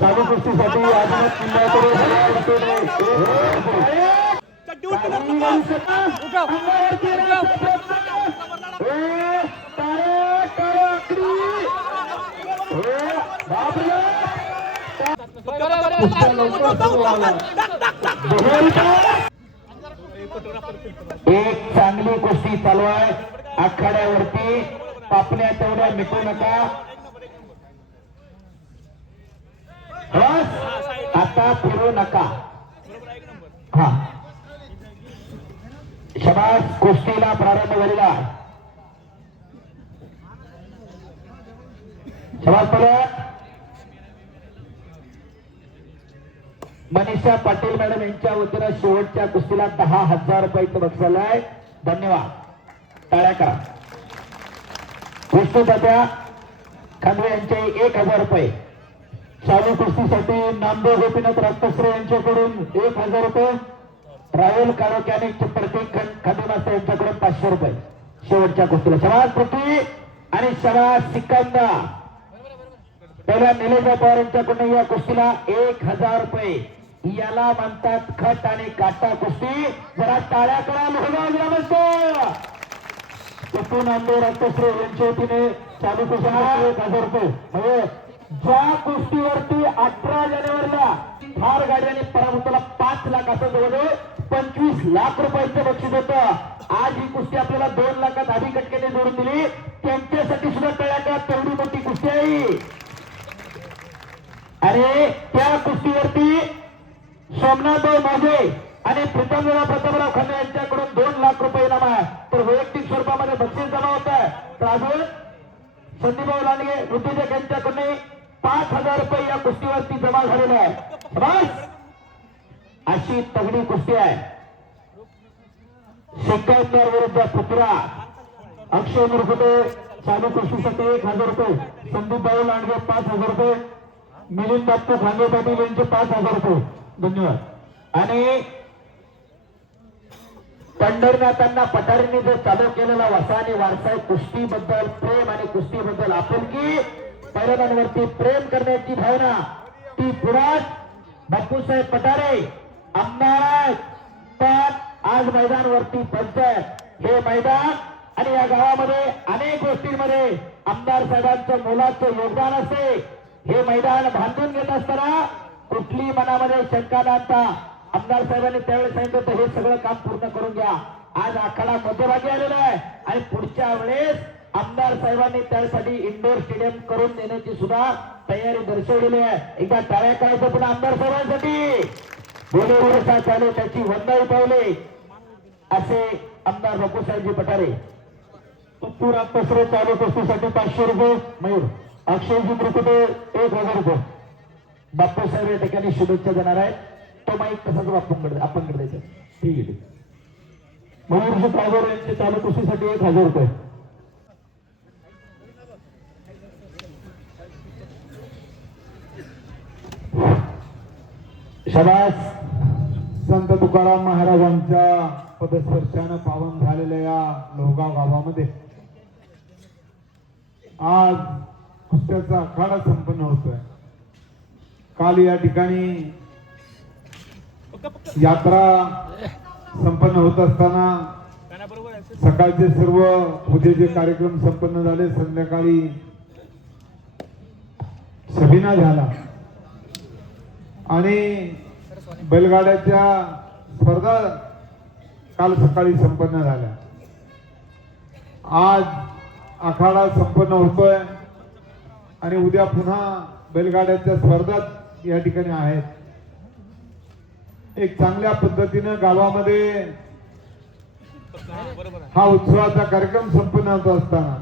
चालू कुस्तीसाठी आजनाथ किल्ल्याकडे एक चांगली कुस्ती चालू आहे आखाड्यावरती. पापण्या तेवढ्या मिटू नका. आता फिरू नका. हा शबास. कुस्तीला प्रारंभ झालेला आहे. शबास पलट. मनीषा पाटील मॅडम यांच्या वतीनं शेवटच्या कुस्तीला 10,000 रुपयाचं बक्षीस आहे. धन्यवाद. टाळ्या करा. विष्णुदादा खांदवे यांचे 1,000 रुपये. चालू कुस्तीसाठी नामदेव गोपीनाथ रक्तश्री यांच्याकडून 1,000 रुपये. राहुल काळोख्याने प्रत्येक खांदे मास्तर यांच्याकडून 500 रुपये. शेवटच्या कुस्तीला शबास पृथ्वी आणि शबास सिकंदर. पहिल्या निलेश पवार यांच्याकडून या कुस्तीला 1,000 रुपये. याला म्हणतात खट आणि काटा कुस्ती. जरा टाळ्या करा. कुटून नामदेव रक्तश्री यांच्या वतीने चालू कुस्तीला 1,000 रुपये. म्हणजे ज्या कुस्तीवरती 18 जानेवारीला थार गाड्याने पराभूताला 5 लाख असं जवळ 25 लाख रुपयाचं बक्षीस होतं. आज ही कुस्ती आपल्याला 2 लाखात आधी कटकेने जोडून दिली. त्यांच्यासाठी सुद्धा टाळ्या करा. तेवढी मोठी कुस्ती आहे. आणि त्या कुस्तीवरती सोमनाथभाऊ माझे आणि प्रीतमराव प्रतापराव खांदे यांच्याकडून 2 लाख रुपये इनाम आहे. तर वैयक्तिक स्वरूपामध्ये बक्षीस जमा होत आहे. तर अजून संदीपभाऊ लांडगे ऋतुजक यांच्याकडून 5,000 रुपये या कुस्तीवरती जमा झालेले आहे. बस अशी तगडी कुस्ती आहे. सिकंदर विरुद्ध पुत्रा अक्षय मुरकुटे. चालू कुस्तीसाठी 1,000 रुपये. संदीपभाऊ लांडगे 5,000 रुपये. मिलिंद दत्त खांदे पाटील यांचे 5,000 रुपये. धन्यवाद. आणि पंढरनाथांना पठारीने जो चालू केलेला वसा आणि वारसा कुस्तीबद्दल प्रेम आणि कुस्तीबद्दल आपुलकी, पैलवानांवरती प्रेम करण्याची भावना ती पुरात बापूसाहेब पठारे आमदार. पण आज मैदानावरती पंचायत हे मैदान आणि या गावामध्ये अनेक गोष्टींमध्ये आमदार साहेबांचं मोलाचं योगदान असते. हे मैदान बांधून घेत असताना कुठली मनामध्ये शंका न आणता आमदार साहेबांनी त्यावेळेस सांगितलं तर हे सगळं काम पूर्ण करून घ्या. आज आखाडा मध्यभागी आलेला आहे आणि पुढच्या वेळेस आमदार साहेबांनी त्यासाठी इंडोर स्टेडियम करून देण्याची सुद्धा तयारी दर्शवलेली आहे. एकदा टाळ्या करायचं पण आमदार साहेबांसाठी. बोलेवरसा चाले त्याची वंदाई पावले असे आमदार बापूसाहेबजी पठारे. तुत्तूर आत्मश्रेय चालू कुस्तीसाठी 500 रुपये. मयूर अक्षयजी मुरकुटे 1,000 रुपये. बापूसाहेब या ठिकाणी शुभेच्छा देणार आहेत. तो माईक तसाच आपण द्यायचा. ठीक आहे. मयूरजी काळभोर यांचे चालू कुस्तीसाठी 1,000 रुपये. शबास. संत तुकाराम महाराजांच्या पदस्पर्शानं पावन झालेल्या या लोहगाव गावामध्ये आज कुस्त्याचा आखाडा संपन्न होतोय. काल या ठिकाणी यात्रा संपन्न होत असताना सकाळचे सर्व पूजेचे कार्यक्रम संपन्न झाले. संध्याकाळी सभिना झाला आणि बैलगाड्याच्या स्पर्धा काल सकाळी संपन्न झाल्या. आज आखाडा संपन्न होतोय आणि उद्या पुन्हा बैलगाड्याच्या स्पर्धात या ठिकाणी आहेत. एक चांगल्या पद्धतीनं गावामध्ये हा उत्सवाचा कार्यक्रम संपन्न होत असताना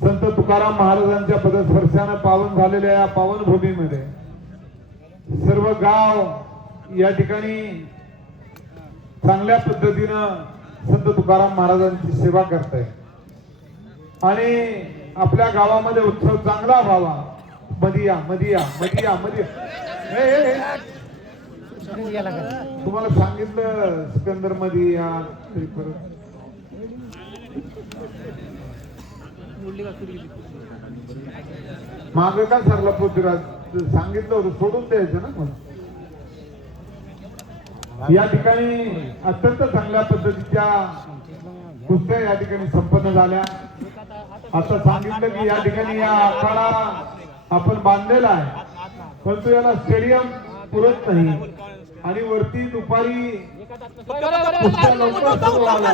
संत तुकाराम महाराजांच्या पदस्पर्शानं पावन झालेल्या या पावनभूमीमध्ये सर्व गाव या ठिकाणी चांगल्या पद्धतीनं संत तुकाराम महाराजांची सेवा करत आहे आणि आपल्या गावामध्ये उत्सव चांगला व्हावा. मदिया मदिया मदिया मदिया तुम्हाला सांगितलं सिकंदर मदिया माग का सरला पृथ्वीराज सांगितलं होतं सोडून द्यायचं ना मला. या ठिकाणी अत्यंत चांगल्या पद्धतीच्या कुस्त्या या ठिकाणी संपन्न झाल्या. आता सांगितलं की या ठिकाणी या आखाडा आपण बांधलेला आहे, परंतु याला स्टेडियम पुरत नाही आणि वरती दुपारी कुस्त्या लवकर सुरू व्हाव्या.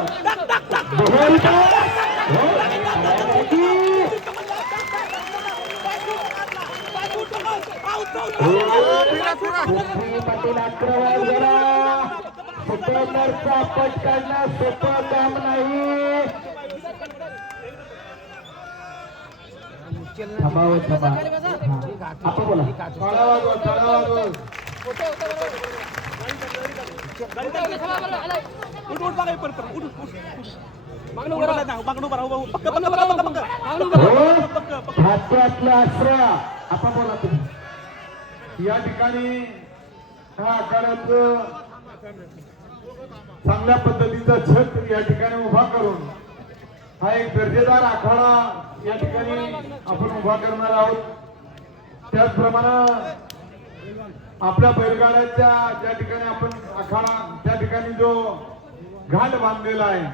सुपरचा पट काढणं सोपं काम नाही. थांबावं थांबा आपण बोला. टाळा वाजवा, टाळा वाजवा. हातातला आश्रय आपण बोला तुम्ही. या ठिकाणी ह्या आखाड्याचं चांगल्या पद्धतीचा छत या ठिकाणी उभा करून हा एक दर्जेदार आखाडा या ठिकाणी आपण उभा करणार आहोत. त्याचप्रमाणे आपल्या बैलगाड्याच्या ज्या ठिकाणी आपण आखाडा त्या ठिकाणी जो घाट बांधलेला आहे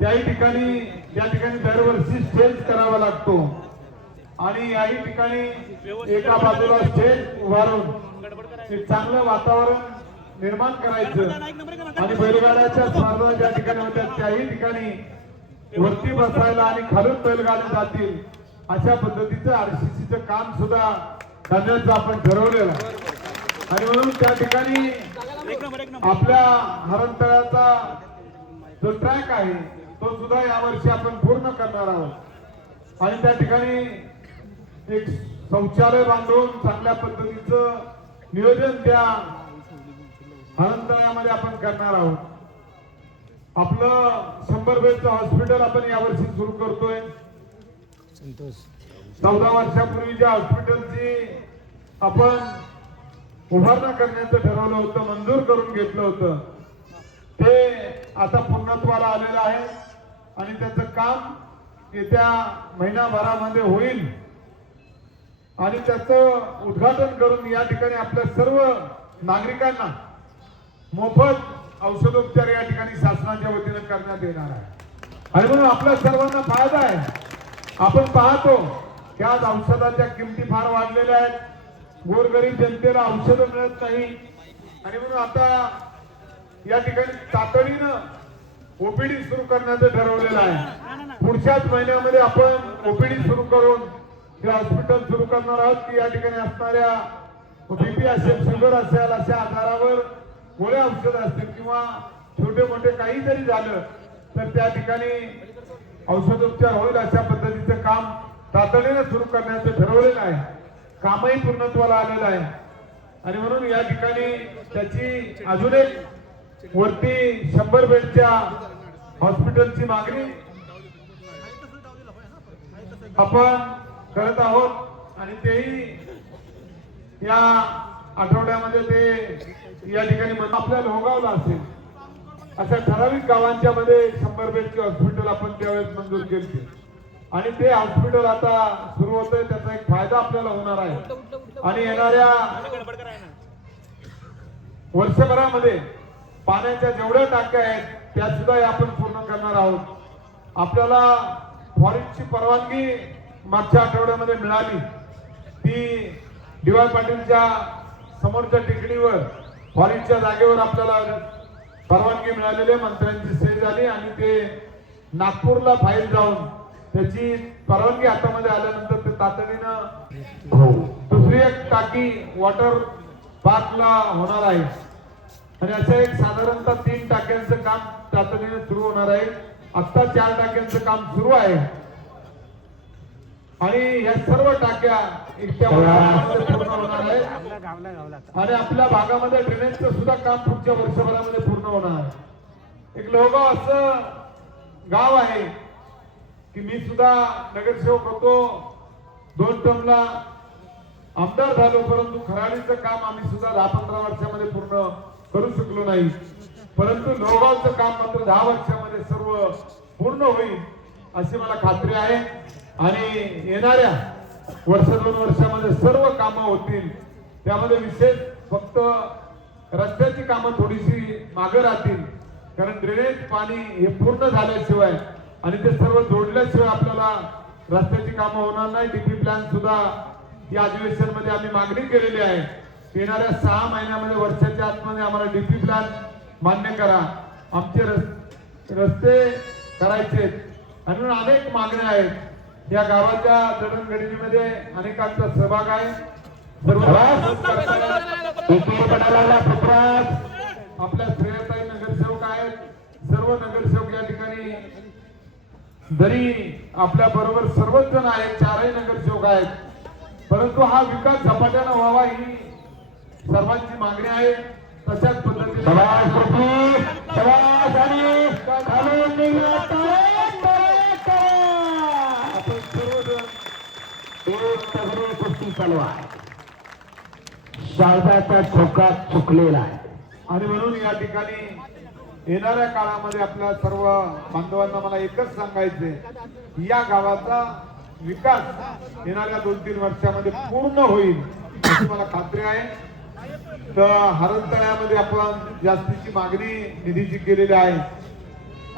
त्याही ठिकाणी त्या ठिकाणी दरवर्षी स्टेज करावा लागतो आणि याही ठिकाणी एका बाजूला स्टेज उभारून एक चांगलं वातावरण निर्माण करायचं आणि बैलगाड्याच्या स्पर्धा ज्या ठिकाणी होत्या त्याही ठिकाणी वरती बसायला आणि खालून बैलगाडी जातील अशा पद्धतीचं आरसीसीचं काम सुद्धा करण्याचं आपण ठरवलेलं आहे. आणि म्हणून त्या ठिकाणी आपल्या हरणतळ्याचा जो ट्रॅक आहे तो सुद्धा यावर्षी आपण पूर्ण करणार आहोत आणि त्या ठिकाणी एक शौचालय बांधून चांगल्या पद्धतीचं नियोजन त्या हरणतळ्यामध्ये आपण करणार आहोत. आपलं 100 बेडचं हॉस्पिटल आपण यावर्षी सुरू करतोय. 14 वर्षापूर्वी ज्या हॉस्पिटलची आपण उभारणा करण्याचं ठरवलं होतं, मंजूर करून घेतलं होतं, ते आता पूर्णत्वाला आलेलं आहे आणि त्याचं काम येत्या महिनाभरामध्ये होईल आणि त्याचं उद्घाटन करून या ठिकाणी आपल्या सर्व नागरिकांना मोफत औषधोपचार या ठिकाणी शासनाच्या वतीने करण्यात येणार आहे. आणि म्हणून आपल्या सर्वांना फायदा आहे. आपण पाहतो की आज औषधाच्या किमती फार वाढलेल्या आहेत, गोरगरीब जनतेला औषधं मिळत नाही आणि म्हणून आता या ठिकाणी तातडीनं ओपीडी सुरू करण्याचं ठरवलेलं आहे. पुढच्याच महिन्यामध्ये आपण ओपीडी सुरू करून हे हॉस्पिटल सुरू करणार आहोत की या ठिकाणी असणाऱ्या बीपी असेल, शुगर असेल अशा आजारावर गोळ्या औषध असतील किंवा छोटे मोठे काही जरी झालं तर त्या ठिकाणी औषधोपचार होईल अशा पद्धतीचं काम तातडीने सुरू करण्याचं ठरवलेलं आहे. कामही पूर्णत्वाला आलेलं आहे आणि म्हणून या ठिकाणी त्याची अजून एक वरती 100 बेडच्या हॉस्पिटलची मागणी आपण करत आहोत आणि तेही या आठवड्यामध्ये ते या ठिकाणी आपल्या लोहगावला असेल अशा ठराविक गावांच्या मध्ये 100 बेडचे हॉस्पिटल आपण त्यावेळेस मंजूर केले आणि ते हॉस्पिटल आता सुरू होतंय. त्याचा एक फायदा आपल्याला होणार आहे आणि येणाऱ्या वर्षभरामध्ये पाण्याच्या जेवढ्या टाक्या आहेत त्या सुद्धा आपण पूर्ण करणार आहोत. आपल्याला फॉरेस्टची परवानगी मागच्या आठवड्यामध्ये मिळाली. ती डी.वाय. पाटीलच्या समोरच्या टेकडीवर फॉरेस्टच्या जागेवर आपल्याला परवानगी मिळालेली, मंत्र्यांची सही झाली आणि ते नागपूरला फाईल जाऊन त्याची परवानगी हातामध्ये आल्यानंतर ते तातडीनं दुसरी एक टाकी वॉटर पार्कला होणार आहे आणि अशा एक साधारणतः 3 टाक्यांचं काम तातडीने सुरू होणार आहे. आता 4 टाक्यांचं काम सुरू आहे आणि या सर्व टाक्या इतक्या वर्षामध्ये पूर्ण होणार आहेत आणि आपल्या भागामध्ये ड्रेनेजचं सुद्धा काम पुढच्या वर्षभरामध्ये पूर्ण होणार आहे. एक लोहगाव असं गाव आहे की मी सुद्धा नगरसेवक होतो, 2 टर्मला आमदार झालो, परंतु खराडीचं काम आम्ही सुद्धा 10-15 वर्षामध्ये पूर्ण करू शकलो नाही. परंतु लोहगावचं काम मात्र 10 वर्षामध्ये सर्व पूर्ण होईल अशी मला खात्री आहे आणि येणाऱ्या वर्ष 2 वर्षामध्ये सर्व कामं होतील. त्यामध्ये विशेष फक्त रस्त्याची कामं थोडीशी मागे राहतील, कारण ड्रेनेज पाणी हे पूर्ण झाल्याशिवाय आणि ते सर्व जोडल्याशिवाय आपल्याला रस्त्याची कामं होणार नाही. डीपी प्लॅन सुद्धा या अधिवेशनामध्ये आम्ही मागणी केलेली आहे. येणाऱ्या 6 महिन्यामध्ये वर्षाच्या आतमध्ये आम्हाला डीपी प्लॅन मान्य करा, आमचे रस्ते करायचे आणि म्हणून अनेक मागण्या आहेत. या गावाच्या जडणघडणीमध्ये अनेकांचा सहभाग आहे. आपल्या श्रेयताई नगरसेवक आहेत. सर्व नगरसेवक या ठिकाणी जरी आपल्या बरोबर सर्वच जण आहेत, 4ही नगरसेवक आहेत, परंतु हा विकास झपाट्यानं व्हावा ही सर्वांची मागणी आहे. तशाच पद्धतीने आपण सर्वजण एक तगडी कुस्ती चालू आहे. शारदाचा ठोका चुकलेला आहे आणि म्हणून या ठिकाणी येणाऱ्या काळामध्ये आपल्या सर्व बांधवांना मला एकच सांगायचंय, या गावाचा विकास येणाऱ्या 2-3 वर्षामध्ये पूर्ण होईल अशी मला खात्री आहे. तर हरणतळ्यामध्ये आपण जास्तीची मागणी निधीची केलेली आहे.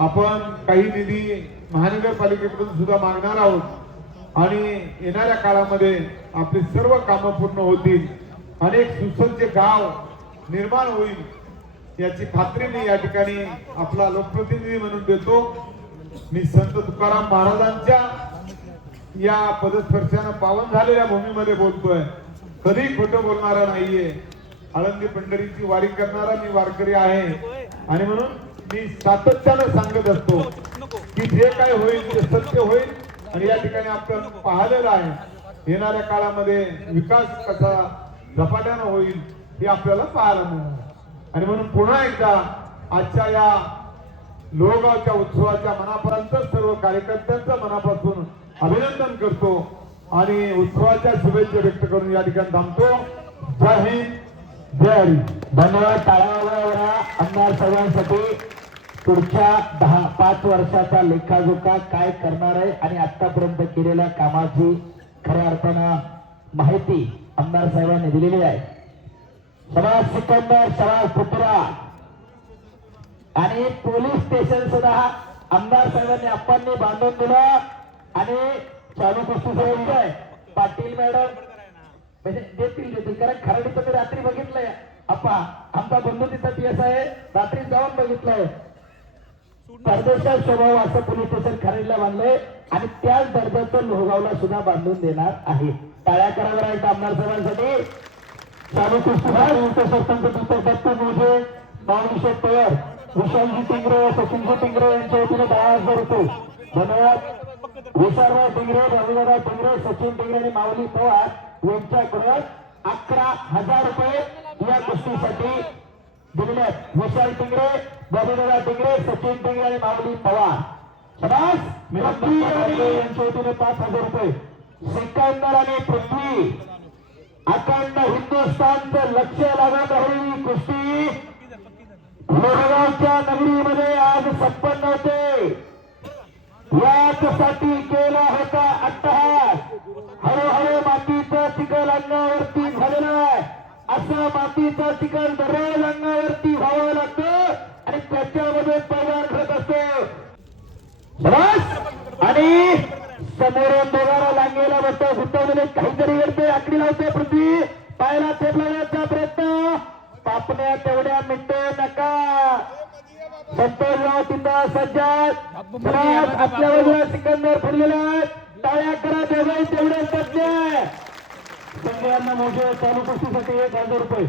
आपण काही निधी महानगरपालिकेकडून सुद्धा मागणार आहोत आणि येणाऱ्या काळामध्ये आपली सर्व कामं पूर्ण होतील. अनेक सुसज्ज गाव निर्माण होईल याची खात्री मी या ठिकाणी आपला लोकप्रतिनिधी म्हणून देतो. मी संत तुकाराम महाराजांच्या या पदस्पर्शानं पावन झालेल्या भूमीमध्ये बोलतोय. कधी खोटं बोलणारा नाहीये. आळंदी पंढरीची वारी करणारा मी वारकरी आहे आणि म्हणून मी सातत्यानं सांगत असतो की जे काय होईल ते सत्य होईल. आणि या ठिकाणी आपण पाहिलेलं आहे येणाऱ्या काळामध्ये विकास कसा झपाट्यानं होईल हे आपल्याला पाहायला मिळणार. आणि म्हणून पुन्हा एकदा आजच्या या लोहगावच्या उत्सवाच्या मनापर्यंत सर्व कार्यकर्त्यांचं मनापासून अभिनंदन करतो आणि उत्सवाच्या शुभेच्छा व्यक्त करून या ठिकाणी थांबतो. जय हिंद, जय हरी. धन्यवाद. टाळावळा आमदार सर्वांसाठी पुढच्या 5 वर्षाचा लेखाजोखा काय करणार आहे आणि आतापर्यंत केलेल्या कामाची खऱ्या अर्थानं माहिती आमदार साहेबांनी दिलेली आहे. शबाज सिकंदर, शबाज पृथ्वीराज आणि पोलीस स्टेशन सुद्धा आमदार साहेबांनी आपण बांधून दिलं आणि चालू कुस्ती आहे. पाटील मॅडम म्हणजे देतील कारण खराडीचं मी रात्री बघितलंय. आप्पा आमचा बंधू तिथं पीएस आहे, रात्री जाऊन बघितलंय. परदेशात स्वभाव असं पोलीस स्टेशन खराडीला बांधलंय आणि त्याच दर्जाचं लोहगावला सुद्धा बांधून देणार आहे. टाळ्या कराव्या आहेत आमदार साहेबांसाठी. चालू कुस्ती सरपंच मोठे बावनशे पवार, विशालजी टिंगरे, सचिनजी टिंगरे यांच्या वतीने 10,000 रुपये. धन्यवाद. विशालराव टिंगरे, रविदादा टिंगरे, सचिन टिंगरे आणि माऊली पवार यांच्याकडून 11,000 रुपये या कुस्तीसाठी दिलेले आहेत. विशाल टिंगरे, रविदादा टिंगरे, सचिन टिंगरे आणि माऊली पवार. शबास. यांच्या वतीने 5,000 रुपये. सिकंदर आणि पृथ्वी अखंड हिंदुस्थानचं लक्ष लागत आहे. कुस्ती लोहगावच्या नगरीमध्ये आज संपन्न होते. यासाठी केला होता अट्टहास. हळूहळू मातीचं चिखल अंगावरती झालेलं आहे. असं मातीचं चिखल दररोज अंगावरती व्हावं लागतं आणि त्याच्यामध्ये पैदान घडत असतो. आणि समोरून दोघांना लांगेला बसतो. गुंतवलेले काहीतरी करते, आकडी लावते. पृथ्वी पायाला थेप लावण्याचा प्रयत्न. पापण्या तेवढ्या मिटू नका. संतोषराव तिथं सज्जाद आपल्या बाजूला सिकंदर फिरलेला. टाळ्या करा दोघाही तेवढे सज्ज. संघांना मोठे चालू कुस्तीसाठी 1,000 रुपये.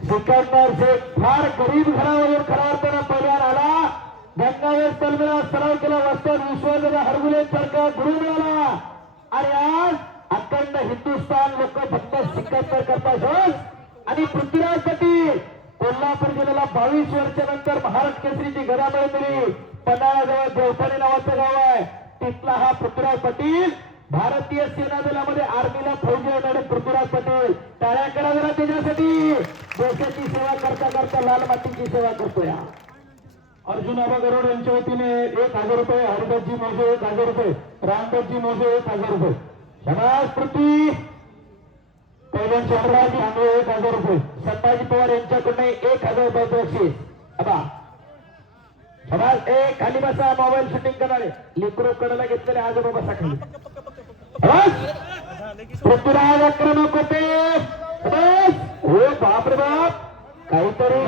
सिकंदर शेख फार गरीब घरावरून खऱ्या अर्थानं पहिल्यावर आला. गंगावेर तलमेला सराव केला. वस्ताद विश्वासदादा हरगुलेंसारखा गुरु मिळाला आणि आज अखंड हिंदुस्थान लोक फक्त सिकंदर करतात. आणि पृथ्वीराज पाटील कोल्हापूर जिल्ह्याला 22 वर्षानंतर महाराष्ट्र केसरीची गदा मिळाली. पन्हाळाजवळ देवठाणे नावाचं गाव आहे. तिथला हा पृथ्वीराज पाटील भारतीय सेना दलामध्ये आर्मीला फौजी होणारे पृथ्वीराज पाटील. टाळ्या करा जरा त्याच्यासाठी. देशाची सेवा करता करता लाल मातीची सेवा करतोय. अर्जुन आबा गरोड यांच्या वतीने 1,000 रुपये. हरदासजी मोजे 1,000 रुपये. रामदासजी मोजे 1,000 रुपये. समाज पृथ्वी पहिल्या चंद्राजी आम्ही 1000 रुपये संभाजी पवार यांच्याकडून 1000 रुपये बक्षीस अबा समाज खाली बसा मोबाईल शूटिंग करणारे लेकरो कडाला घेतलेले आजोबा बसा खाली पृथ्वीराज आक्रमक होते हो बाप रे बाप काहीतरी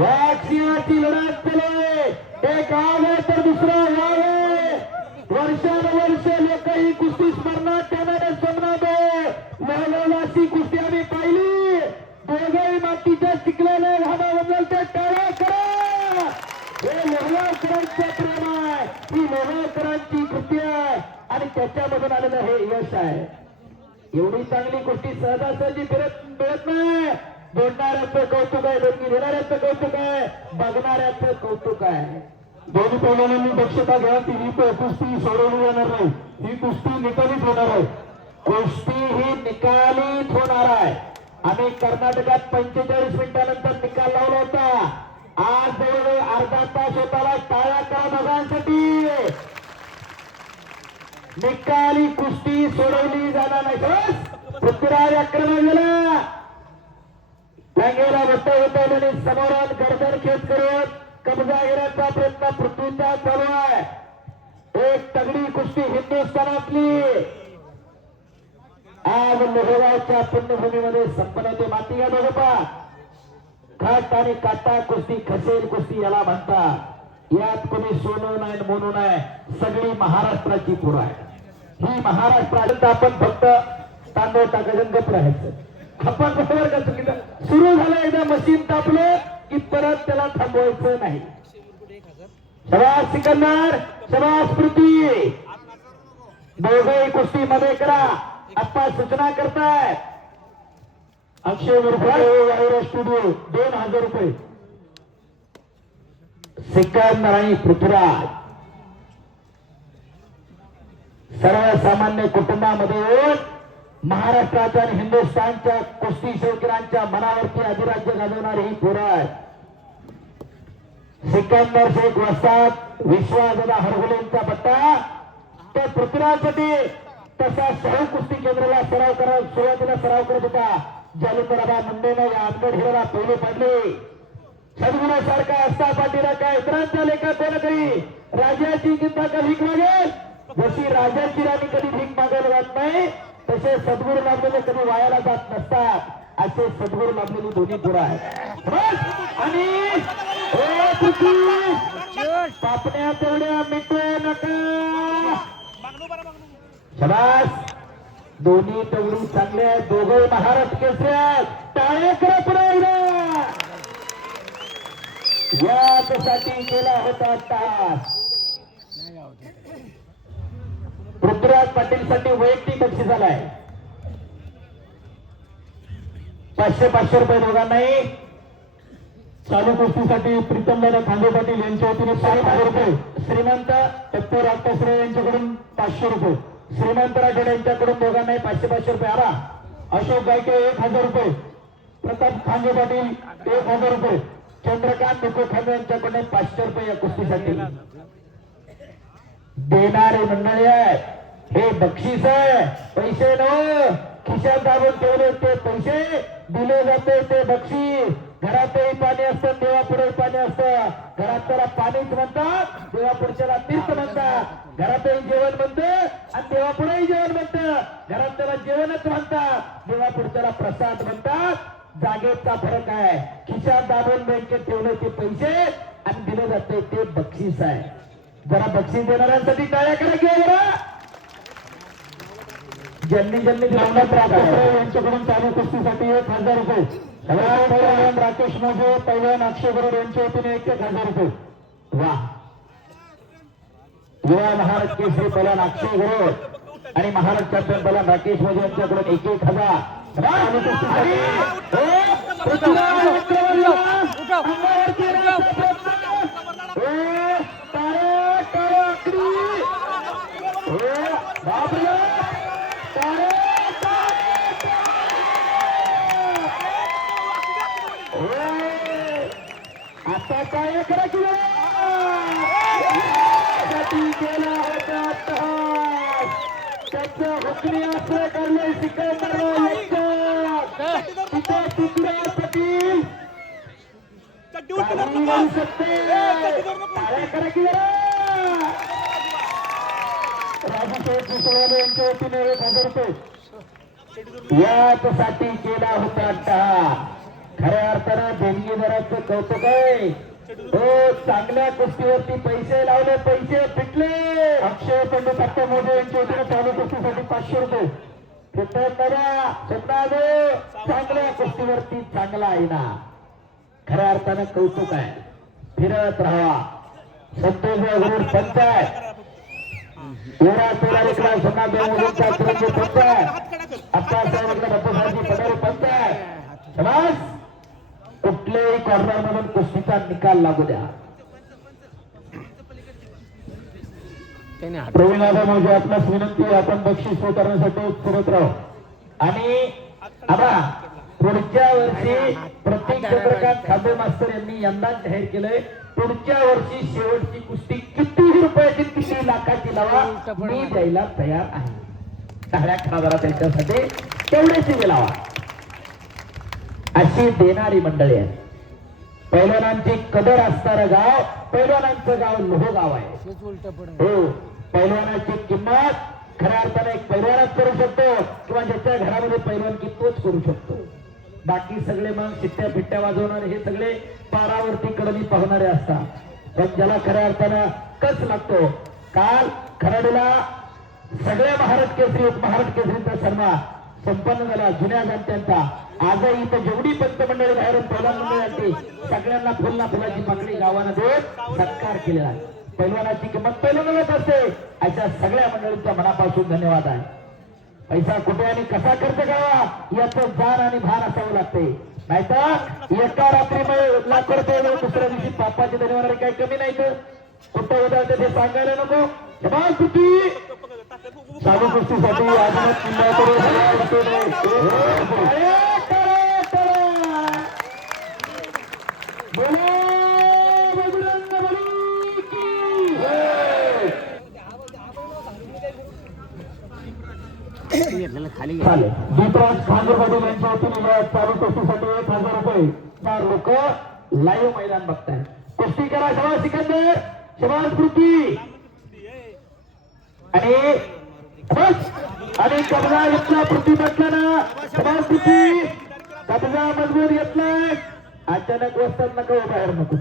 वाक्षियाची लढत केले एक गाव आहे तर दुसरा गाव आहे वर्षानुवर्ष लोक ही कुस्ती स्मरणात ठेवणारे सोमनाथ कुस्ती आम्ही पाहिली दोघेही मातीच्या चिखलाने वाहनाबद्दलच्या टाळ्या करा हे लोहकरांचं प्रेम आहे ही लोहकरांची कृती आहे आणि त्याच्यामधून आलेलं हे यश आहे एवढी चांगली गोष्टी सहजासहजी मिळत नाही जोडणाऱ्याचं कौतुक आहे दोन्ही घेणाऱ्याचं कौतुक आहे बघणाऱ्याचं कौतुक आहे दोन्ही पैलवानांनी दक्षता घ्या ती ही कुस्ती सोडवली जाणार नाही ही कुस्ती निकालीच होणार आहे कुस्ती ही निकालीच होणार आहे आम्ही कर्नाटकात 45 मिनिटानंतर निकाल लावला होता आज जवळ अर्धा तास होताला टाळ्या करा दोघांसाठी निकाली कुस्ती सोडवली जाणार नाही पृथ्वीराज आक्रमण गेला टांगेला बट्ट होता समोरात गडबड खेच करून कब्जा घेण्याचा प्रयत्न पृथ्वीचा चालू आहे एक तगडी कुस्ती हिंदुस्थानातली आज लोहगावच्या पुण्यभूमीमध्ये संपन्न होते माती या बघा घाट आणि काटा कुस्ती खसेल कुस्ती याला म्हणतात यात कोणी सोनं नाही मोनू नाही सगळी महाराष्ट्राची पुरा आहे ही महाराष्ट्रात आपण फक्त तांदूळ टाकायचं गप राहायचं आपण बरोबर का चुकीचं सुरू झालं एकदा मशीन तापलं की परत त्याला थांबवायचं नाही शबास सिकंदर शबास पृथ्वी दोघे कुस्ती मध्ये करा आप्पा सूचना करताय 800 रुपये स्टुडिओ 2000 रुपये सिकंदर आणि पृथ्वीराज सर्वसामान्य कुटुंबामध्ये येऊन महाराष्ट्राच्या आणि हिंदुस्थानच्या कुस्ती शौकीरांच्या मनावरती अधिराज्य गाजवणारी ही पोरं आहे सिकंदर शेख वस्ताद विश्वासदादा हरगुलेंचा पट्टा त्या पृथ्वीराजसाठी तसा शाहू कुस्ती केंद्राला सराव करत सुरुवातीला सराव करत होता जालंधराबा मुंडेनं या अनगड हिराला पहिले पडले सद्गुणासारखा असता पाठीला काय इतरांच्या लेखा कोण करी राजाची किंवा का भीक मागेल जशी राजाची राणी कधी भीक मागायला जात नाही तसे सद्गुरू लाभलेले कधी वायाला जात नसतात असे सद्गुरू लाभलेली दोन्ही पुरा आहेत आणि पापण्या तेवढ्या मिटू नका शबास दोन्ही तेवढी चांगले आहेत दोघे महाराष्ट्र केसरी आहेत टाळे करा पुन्हा यासाठी केला होता तास पृथ्वीराज पाटील साठी वैयक्तिक बक्षीस झालाय 500 रुपये दोघांनाही चालू कुस्तीसाठी प्रीतमदादा खांदे पाटील यांच्या वतीने 5,000 रुपये श्रीमंत दत्त राजपासरे यांच्याकडून 500 रुपये श्रीमंत राठोड यांच्याकडून दोघांनाही 500 रुपये आला अशोक गायके 1000 रुपये प्रताप खांदे पाटील 1000 रुपये चंद्रकांत निको खांदे यांच्याकडून 500 रुपये या कुस्तीसाठी देणारे मंडळी आहे हे बक्षीस आहे पैसे न खिशात दाबून ठेवले ते पैसे दिले जाते ते बक्षीस घरातही पाणी असतं देवापुढे पाणी असतं घरात त्याला पाणीच म्हणतात देवापुढच्याला तीर्थ म्हणतात घरातही जेवण म्हणतं आणि देवापुढेही जेवण म्हणतं घरात त्याला जेवणच म्हणतात देवापुढच्याला प्रसाद म्हणतात जागेचा फरक आहे खिशात दाबून बँकेत ठेवले ते पैसे आणि दिले जाते ते बक्षीस आहे जरा बक्षीस देणाऱ्यांसाठी टाळ्या करा किंवा बरं ज्यांनी यांच्याकडून चालू कुस्तीसाठी 1000 रुपये पैलवान राकेश मोजे पैलवान अक्षय गरुड यांच्या वतीने 1000 रुपये वा युवा महाराष्ट्र केसरी पैलवान अक्षय गरुड आणि महाराष्ट्र चॅम्पियन पैलवान राकेश मोजे यांच्याकडून 1000 आता काय करा की केला होता कोकणी आश्रय काढले सिकंदर तिथे तुकडा पटील काही म्हणू शकते टाळ्या करा की जरा. राजूसाहेब कुशवाले यांच्या वतीने 1,000 रुपये यासाठी केला होता अट्टा. खऱ्या अर्थानं देणगीदाराचं कौतुक आहे. हो चांगल्या कुस्तीवरती पैसे लावले पैसे फिटले. अक्षय पंडित अप्पा मोठे यांच्या वतीने चालू कुस्तीसाठी 500 रुपये. चांगल्या कुस्तीवरती चांगला आहे ना. खऱ्या अर्थानं कौतुक आहे. फिरत राहा. संतोष पंचायत तेरा लेकरा सोना देवचा चिरंजीव पंचायत आप्पासाहेब बापूसाहेब पदारी पंचायत समाज कुठल्याही कॉर्नर मधून कुस्तीचा निकाल लागू द्या. प्रवीणादा म्हणजे आपणास विनंती आपण बक्षीस स्वीकारण्यासाठी फिरत राहू. आणि आबा पुढच्या वर्षी प्रत्येक चंद्रकांत खांबे मास्तर यांनी यंदा जाहीर केलंय पुढच्या वर्षी शेवटची कुस्ती किती रुपयाची किती लाखाची लावा मी द्यायला तयार आहे. टाळ्या खासदारा त्यांच्यासाठी तेवढेच लावा अशी देणारी मंडळी आहे. पैलवानांची कदर असणारं गाव पैलवानांचं गाव लोहगाव आहे. हो पैलवानाची किंमत खऱ्या अर्थाने एक पैलवानच करू शकतो किंवा ज्याच्या घरामध्ये पैलवानकी तोच करू शकतो. बाकी सगळे मग शिट्ट्या फिट्ट्या वाजवणारे हे सगळे पारावरती कडनी पाहणारे असतात. पण ज्याला खऱ्या अर्थानं कस लागतो. काल खराडीला सगळ्या महाराष्ट्र केसरी उपमहाराष्ट्र केसरीचा सन्मान संपन्न झाला जुन्या जाणत्यांचा. आजही इथं जेवढी पंचमंडळी बाहेरून पैलवान मंडळी आणते सगळ्यांना फुलना फुलाची पाकळी गावानं देऊन सत्कार केलेला आहे. पैलवानाची किंमत पैलवानालाच असते. अशा सगळ्या मंडळींच्या मनापासून धन्यवाद आहे. पैसा कुठे आणि कसा खर्च करावा याचं जाण आणि भान असावं लागते. नाहीतर एका रात्रीमध्ये लाख रुपये दुसऱ्या दिवशी पापाची धन्यवाद काही कमी नाही. तर कुठं उदाहरण ते सांगायला नको. कुस्ती चालू कुस्तीसाठी खाली दीपराज खांगर पाटील यांच्या वतीने चालू कुस्तीसाठी 1,000 रुपये. 4 लोक लाईव्ह मैदान बघताय. कुस्ती करा शबाज सिकंदर शबाज कृती आणि कब्जा घेतला पृथ्वी बसला शबाज कृती कब्जा मजबूत घेतलाय. अचानक वस्तात नका बाहेर नको.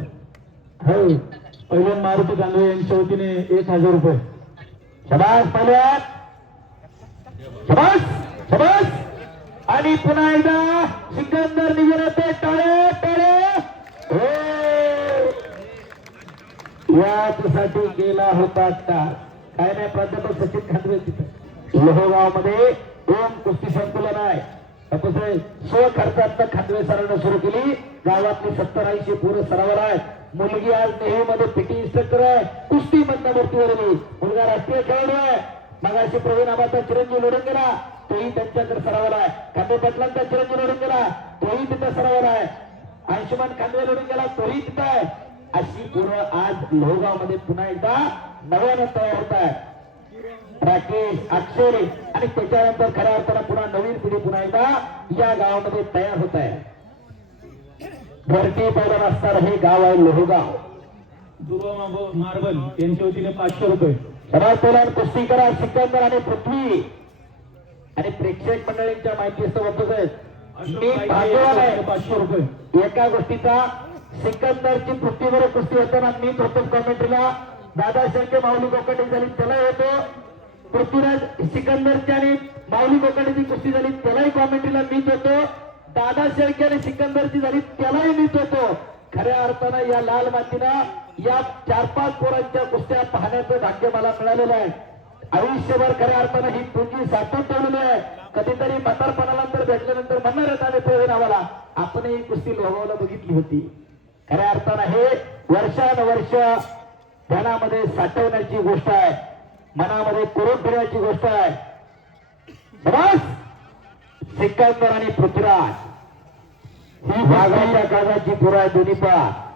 हो पहिल्या मारुती कांदळे यांच्या वतीने 1,000 रुपये. शबाज पहिल्या शबाज शबाज आणि पुन्हा एकदा सिकंदर निघून येते. टाळे टाळे यासाठी गेला होता. काय नाही प्राध्यापक सचिन खांदवे तिथं लोहगाव मध्ये 2 कुस्ती संकुलन आहे. स्वखर्चात खांदवे सरांना सुरू केली. गावातली 70-80 पोरं सरावर आहेत. मुलगी आज नेहमी मध्ये पीटी इन्स्ट्रक्टर आहे. कुस्ती मधनं भरतीवरली मुलगा राष्ट्रीय खेळाडू आहे. मगाशी प्रवीण आबाचा चिरंजीव लढून गेला तोही त्यांच्याकडे सरावला आहे. खांदे पाटलांचा चिरंजीव लढून गेला तोही तिथं सरावला आहे. अंशुमान खांदवे लढून गेला तोही तिथं आहे. अशी पोरं आज लोहगाव मध्ये पुन्हा एकदा नव्यानं तयार होत आहे. राकेश अक्षय आणि त्याच्यानंतर खऱ्या अर्थानं पुन्हा नवीन पिढी पुन्हा एकदा या गावामध्ये तयार होत आहे. भरती पैलवान असणार हे गाव आहे लोहगाव. दुर्वा मार्बल यांच्या वतीने 500 रुपये. सराव पैलवान कुस्ती करा सिकंदर आणि पृथ्वी आणि प्रेक्षक मंडळींच्या माहिती मी भाग्यवान आहे. 500 रुपये. एका गोष्टीचा सिकंदरची पृथ्वीवर कुस्ती होताना मीच होतो कॉमेंट्रीला. दादा शेळके माऊली कोकणी झाली त्याला होतो. पृथ्वीराज सिकंदरची आणि माऊली कोकणीची कुस्ती झाली त्यालाही कॉमेंट्रीला मीच होतो. दादा शेळके आणि सिकंदरची झाली त्यालाही मीच होतो. खऱ्या अर्थानं या लाल मातीनं या 4-5 पोरांच्या कुस्त्या पाहण्याचं भाग्य मला मिळालेलं आहे. आयुष्यभर खऱ्या अर्थानं ही पुंजी साठवून ठेवलेली आहे. कधीतरी म्हातारपणाला तर भेटल्यानंतर म्हणणार आहेत आम्ही प्रवीण आम्हाला आपण ही कुस्ती लोहगावला बघितली होती. खऱ्या अर्थानं हे वर्षानुवर्ष ध्यानामध्ये साठवण्याची गोष्ट आहे. मनामध्ये करून ठेवण्याची गोष्ट आहे. बस सिकंदर आणि पृथ्वीराज ही भागाच्या काळाची पुरा दोन्ही पा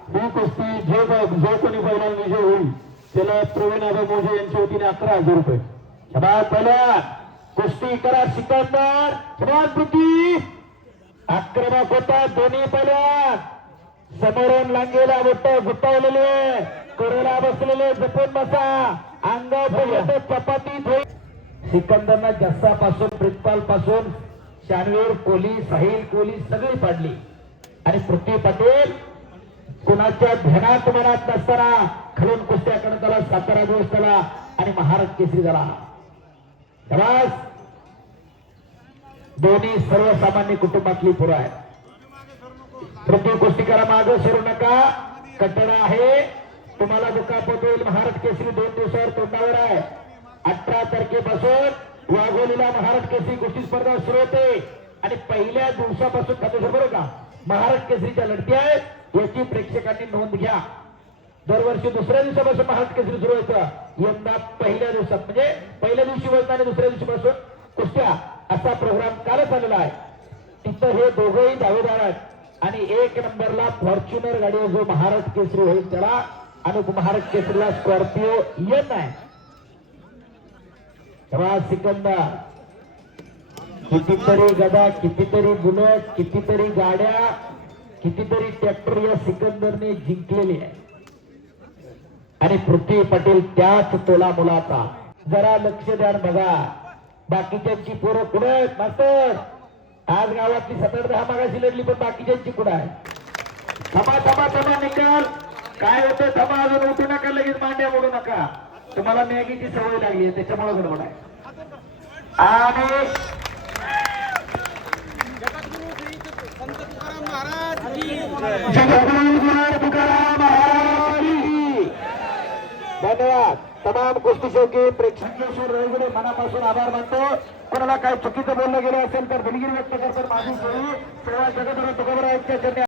ही कुस्ती जो कोणी पहिला विजय होईल त्याला प्रवीण आबा मोजे यांच्या वतीने 11,000 रुपये. शबाद पहिला कुस्ती करा सिकंदर समानकृती आक्रमक होता दोन्ही पैलवान समोरून लांगेला बोट गुतावलेले कडेला बसलेले जपून बसा अंगापर्यंत चपातीत होईल सिकंदरना जस्सापासून प्रितपाल पासून शानवीर कोहली साहिल कोहली सगळी पाडली आणि पृथ्वी पटेल कुणाच्या ध्यानात मनात नसताना खालून कुस्त्या करण्यात आला सातारा दिवस झाला आणि महाराष्ट्र केसरी झाला शाबास. दोन्ही सर्वसामान्य कुटुंबातली पोरं आहेत पृथ्वी कुस्तीकरा मागे सरू नका कटडा आहे तुम्हाला दुखापत होईल महाराष्ट्र केसरी 2 दिवसावर तोंडावर आहे 18 तारखेपासून वाघोलीला महाराष्ट्र केसरी कुस्ती स्पर्धा सुरू होते आणि पहिल्या दिवसापासून खाते बरोबर का महाराष्ट्र केसरीच्या लढती आहेत याची प्रेक्षकांनी नोंद घ्या. दरवर्षी दुसऱ्या दिवसापासून महाराष्ट्र केसरी सुरू व्हायचं यंदा पहिल्या दिवसात म्हणजे पहिल्या दिवशी होत आणि दुसऱ्या दिवशीपासून कुस्त्या असा प्रोग्राम कालच आलेला आहे. तिथं हे दोघंही दावेदार आहेत आणि 1 नंबरला फॉर्च्युनर गाडी जो महाराष्ट्र केसरी होईल त्याला आणि महाराष्ट्र केसरीला स्कॉर्पिओ येत आहे. सिकंदर कितीतरी गदा कितीतरी बुलेट कितीतरी गाड्या कितीतरी ट्रॅक्टर या सिकंदरने जिंकलेली आहे आणि पृथ्वी पटेल त्याच तोला मुलाचा जरा लक्ष द्या बघा बाकीच्यांची पोरं कुठे आहेत मास्तर आज गावातली 17-10 मागाशी लढली पण बाकीच्यांची कुठे आहे थांबा थांबा थांबा निकाल काय होतं थांबा अजून उठू नका लगेच मांड्या मोडू नका तुम्हाला मॅगीची सवय लागली आहे त्याच्यामुळे गडबड आहे आणि धन्यवाद. तमाम कुस्ती शौकी प्रेक्षक मनापासून आभार मानतो. कोणाला काही चुकीचं बोललं गेलं असेल तर दिलगिरी व्यक्त करतात माझी सेवा जगत तुकोबराव यांच्या